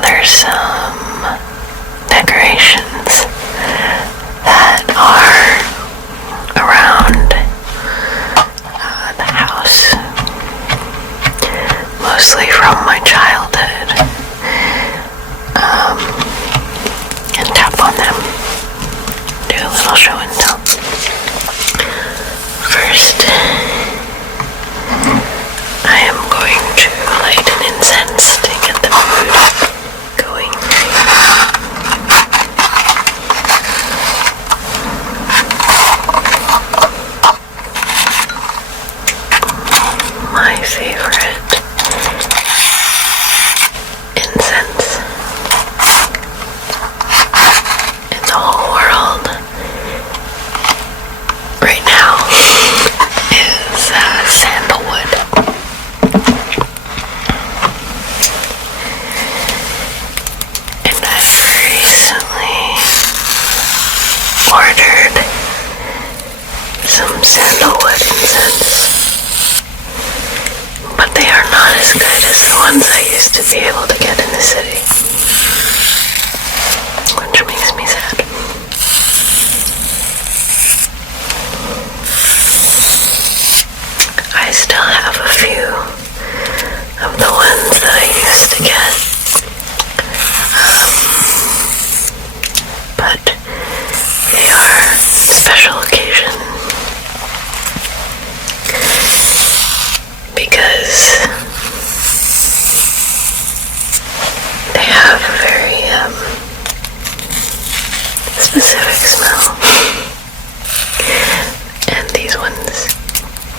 gather some decorations that are around the house, mostly from my childhood, and tap on them, do a little show and tell. First, I am going to light an incense to get the mood going. My favorite incense in the whole world right now is sandalwood. And I've recently ordered some sandalwood incense, but they are not as good as the ones I used to be able to get in the city, which makes me sad. I still have a few of the ones that I used to get, but they are special occasion because they have a very specific smell, and these ones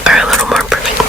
are a little more perfect.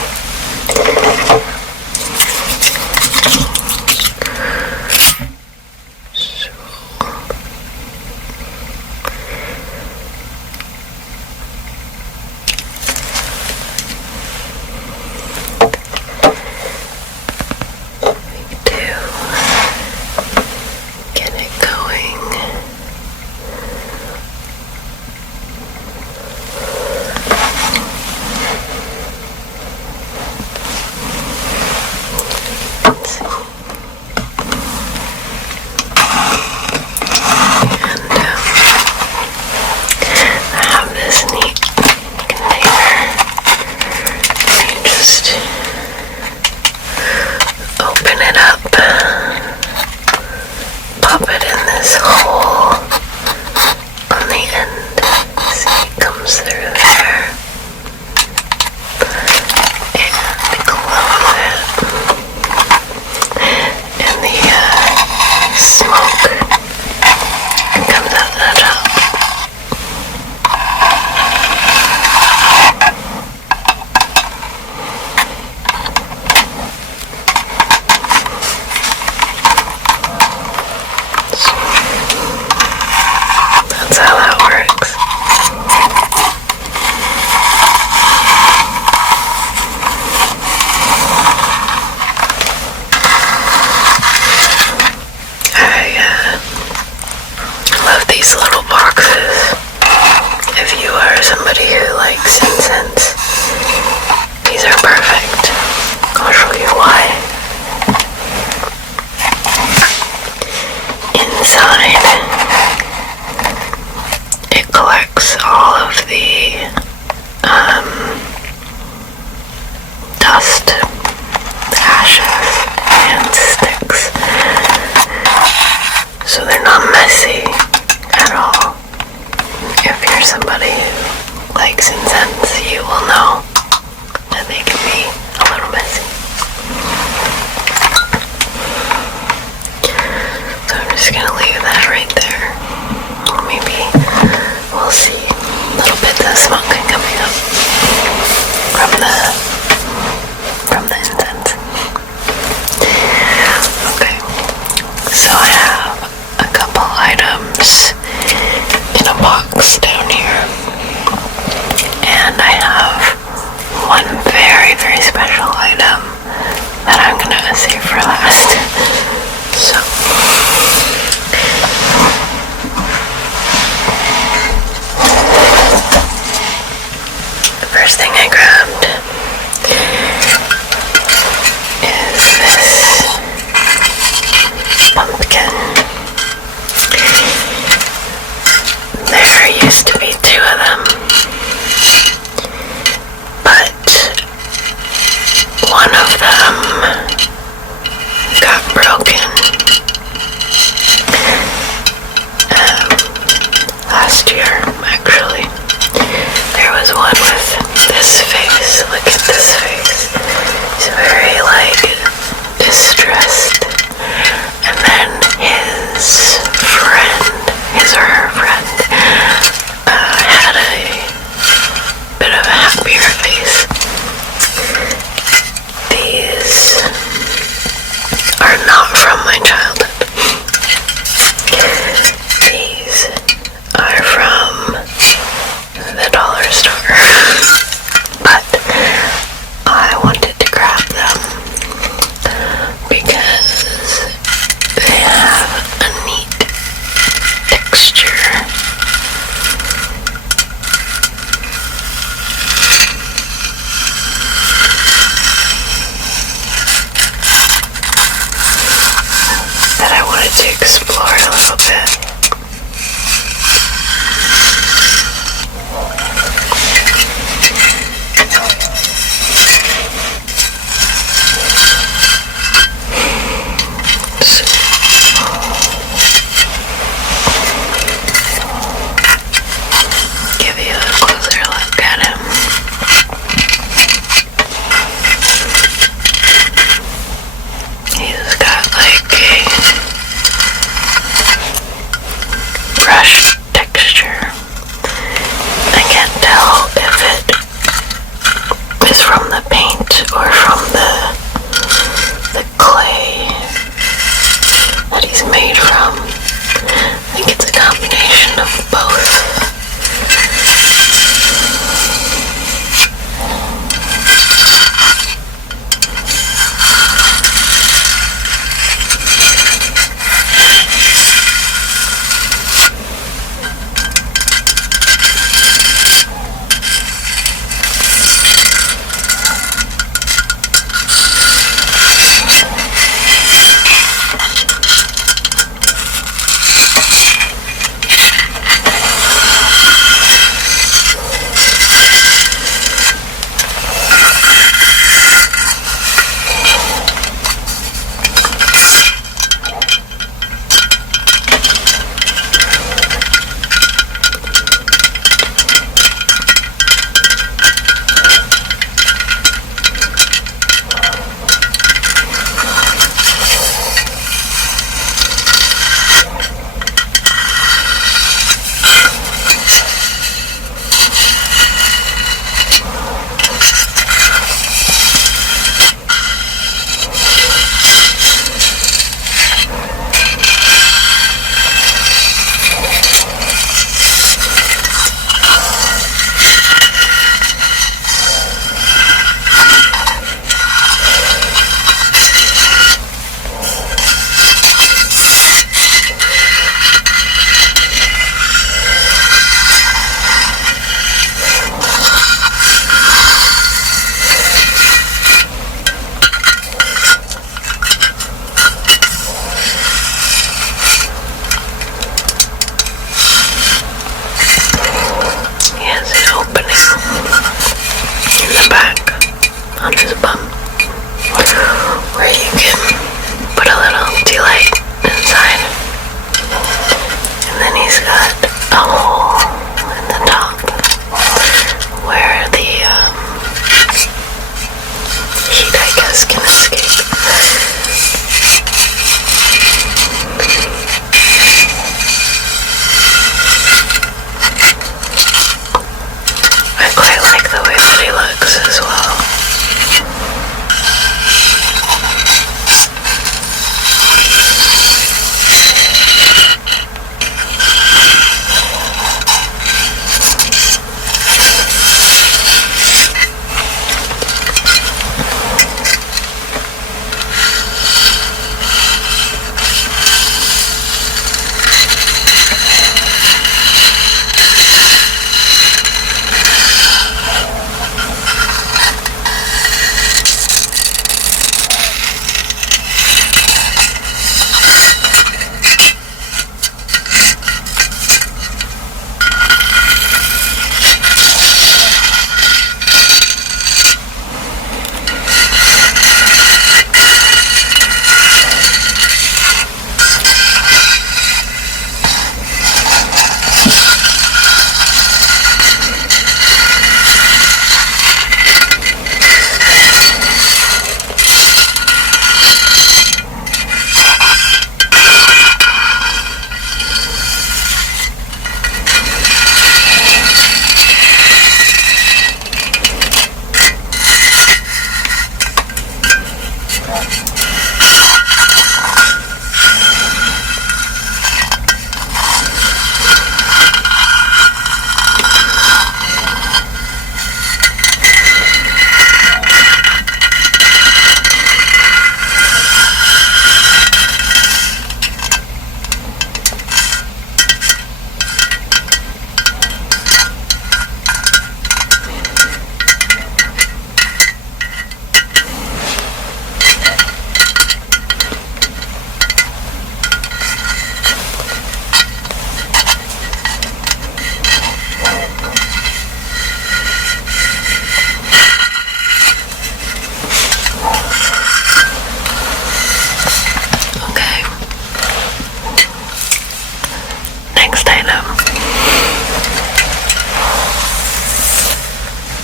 pumpkin.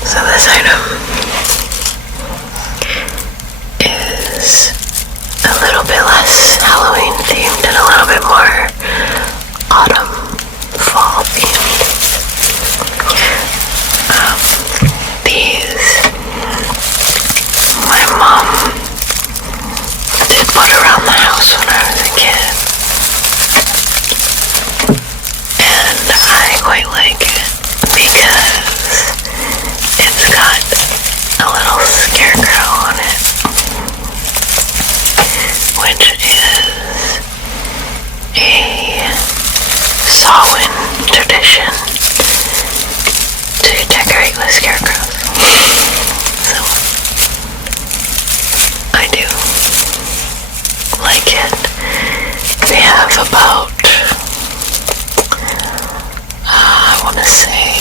So this item is a little bit less Halloween themed and a little bit more autumn, fall themed. These, my mom did put around the house when I was a kid, and I quite like it because it's got a little scarecrow on it, which is a Samhain tradition to decorate with scarecrows. So I do like it. We have about I want to say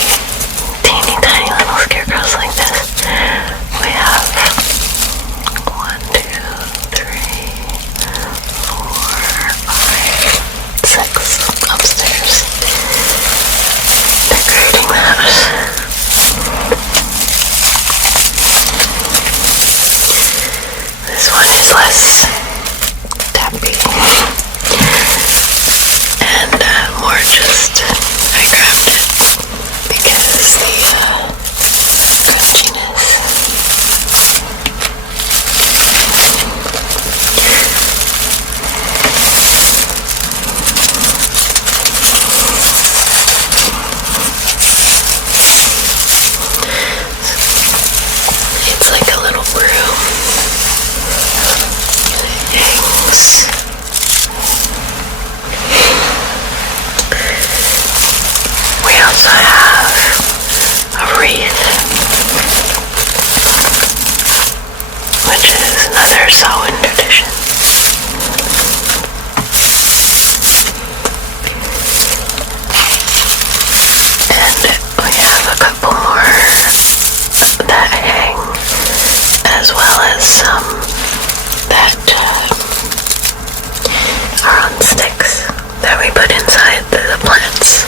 teeny tiny little scarecrows like this. We have 1, 2, 3, 4, 5, 6 upstairs decorating the house. This one is less tappy and more just I grabbed it because the crunchiness. It's like a little broom. It hangs. We also have a wreath, which is another Samhain tradition. And we have a couple more that hang, as well as some that are on sticks that we put inside the plants.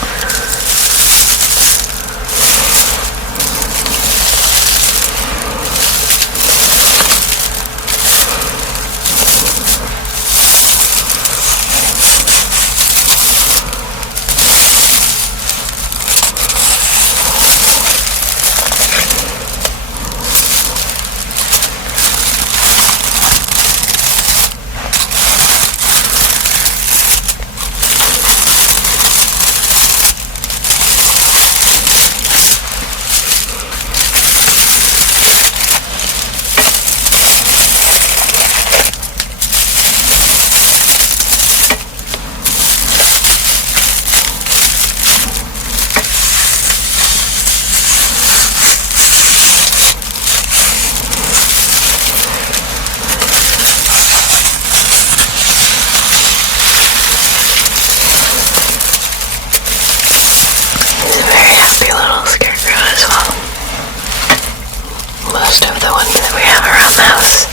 Most of the ones that we have around the house,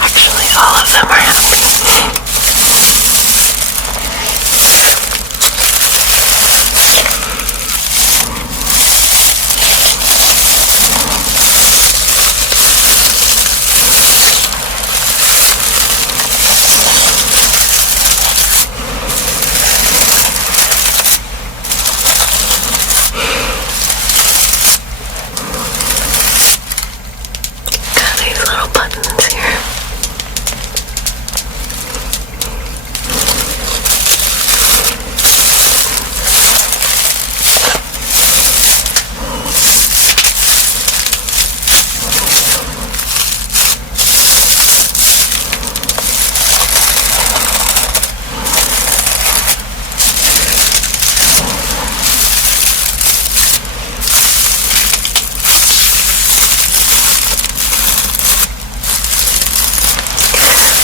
actually all of them are happy. Buttons here.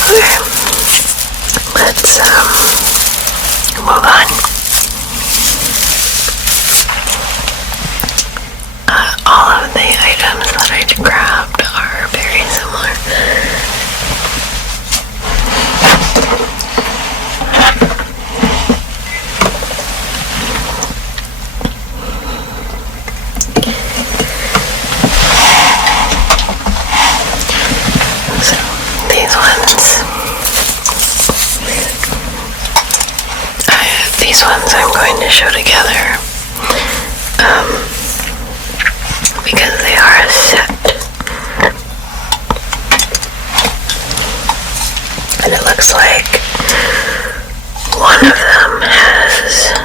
Okay, let's move on. All of the items that I grabbed are very similar. show together, because they are a set. And it looks like one of them has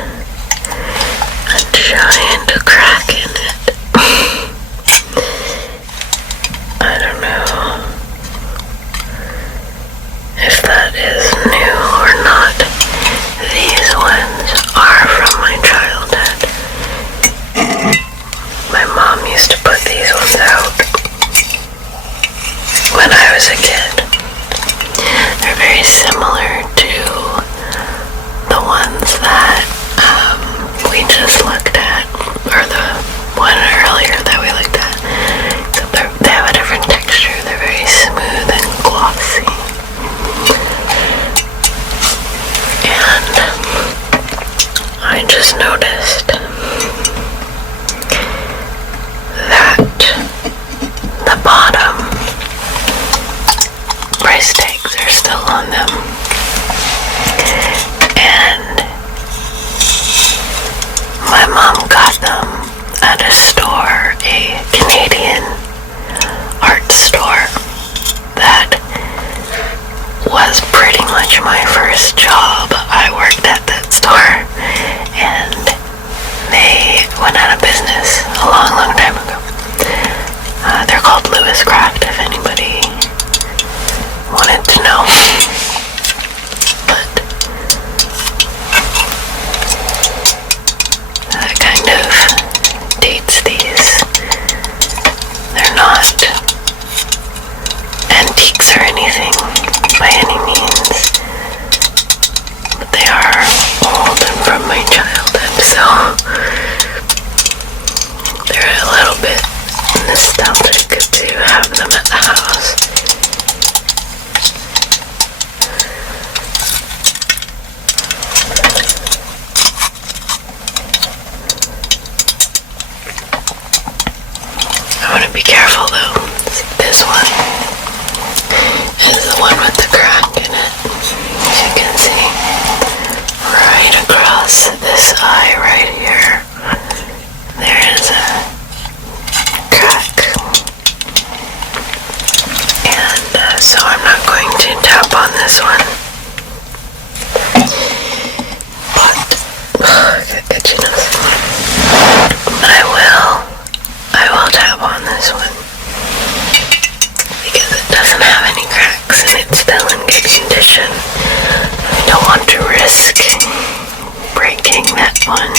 a giant crack in it. I don't know if that is new or not. These ones are from my childhood. My mom used to put these ones out when I was a kid. They're very similar to the ones that we just looked at, or the one earlier that we looked at. Except they have a different texture. They're very smooth and glossy. And I just noticed that the bottom price tags are still on them. And my mom got them at a store, a Canadian art store that was pretty much my first job. I worked at that store, and they went out of business a long, long time ago. They're called Lewis Craft, if anybody wanted to know. But that kind of dates these. They're not antiques or anything by any means, but they are old and from my childhood, so they're a little bit nostalgic to have them at the house. I want to be careful though. This one is the one with the crack in it. As you can see, right across this eye right here, there is a crack. And so I'm not going to tap on this one. But, I got itchiness. But I will tap on this one, because it doesn't have any cracks and it's still in good condition. I don't want to risk breaking that one.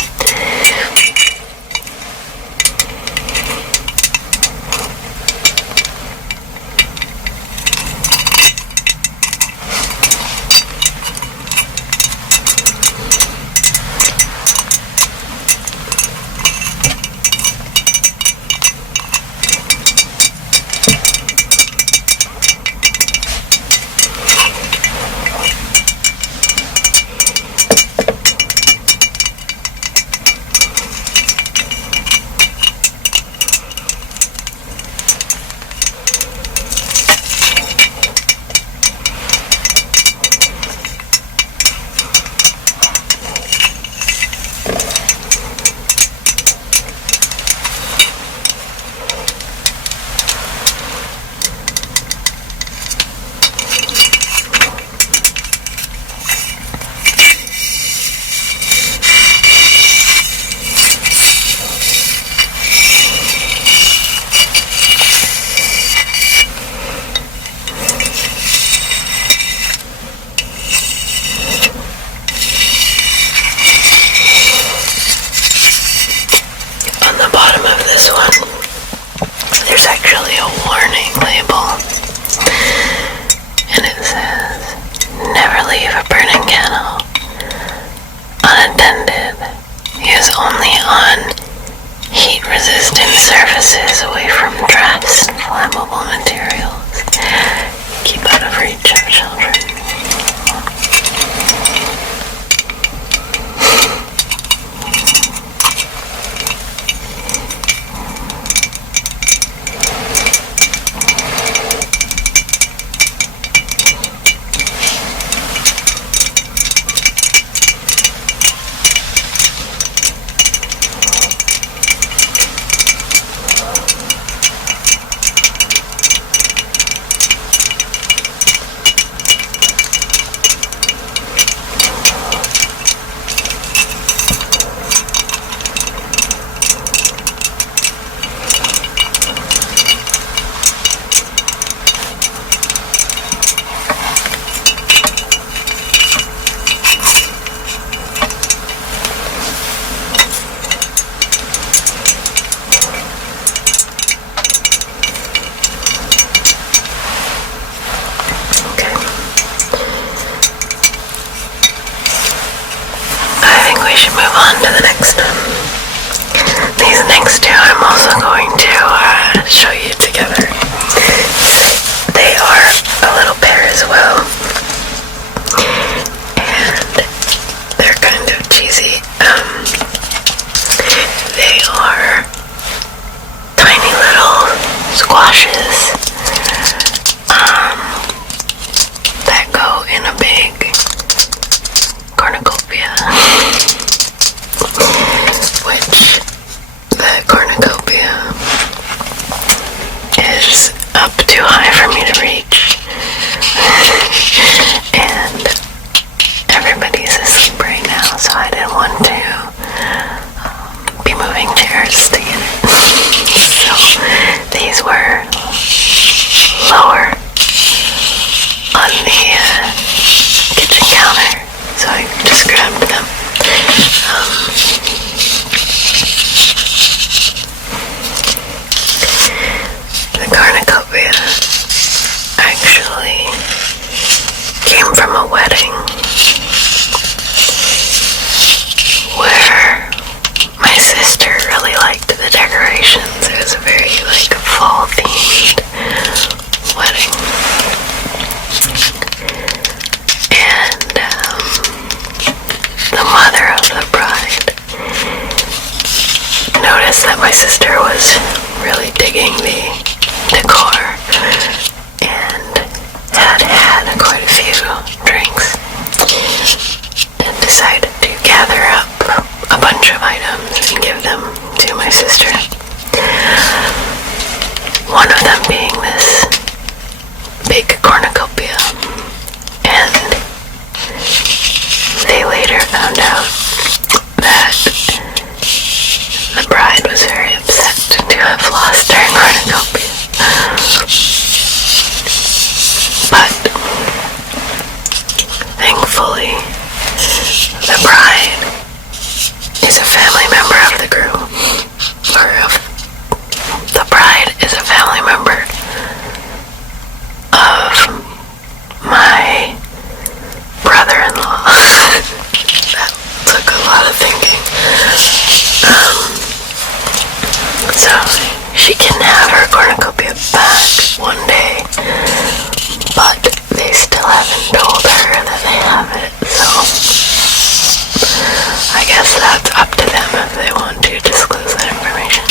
surfaces away from drafts and flammable materials. Keep out of reach of children. cornucopia is up too high for me to reach. And everybody's asleep right now, so I didn't want to be moving chairs to get it. So these were lower on the kitchen counter, so I just grabbed them. The cornucopia actually came from a wedding where my sister really liked the decorations. It was a very fall themed wedding, and the mother of the bride noticed that my sister was really digging the decor and had quite a few drinks, and decided to gather up a bunch of items and give them to my sister. One of them being this big cornucopia, and they later found out that the bride was very upset to have lost her cornucopia. But thankfully, the bride is a family member of the groom, the bride is a family member of my brother-in-law. That took a lot of thinking. So she can have her cornucopia back one day, but they still haven't told her that they have it, so I guess that's up to them if they want to disclose that information.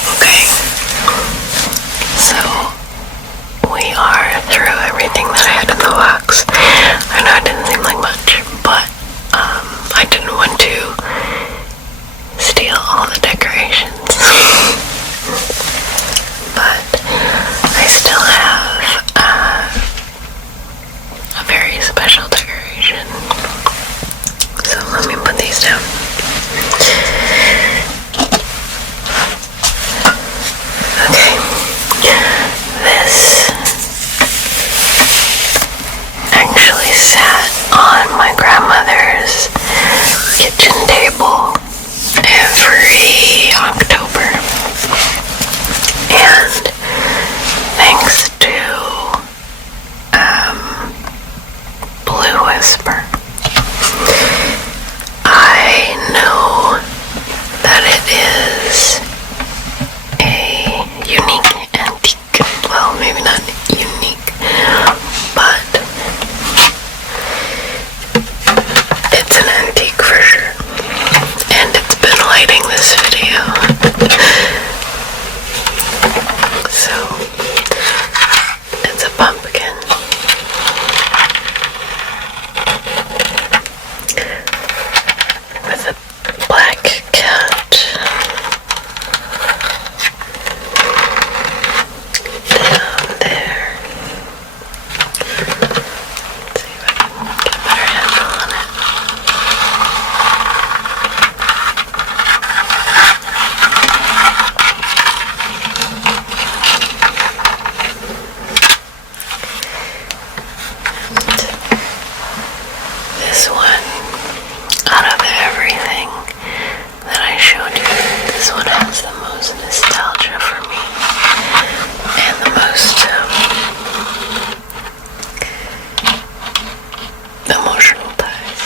Okay, so we are through everything that I had in the box. I know it didn't seem like much, but I didn't want to steal all the decorations. But I still have a very special decoration. So let me put these down. Okay, this actually sat on my grandmother's kitchen table every October, and thanks to Blue Whisper, I know that it is a unique antique. Well, maybe not unique, but it's an antique for sure. And it's been lighting this video. So, it's a pumpkin. With a black cat down there. Let's see if I can get a better handle on it. This one, out of everything that I showed you, this one has the most nostalgia for me, and the most emotional ties.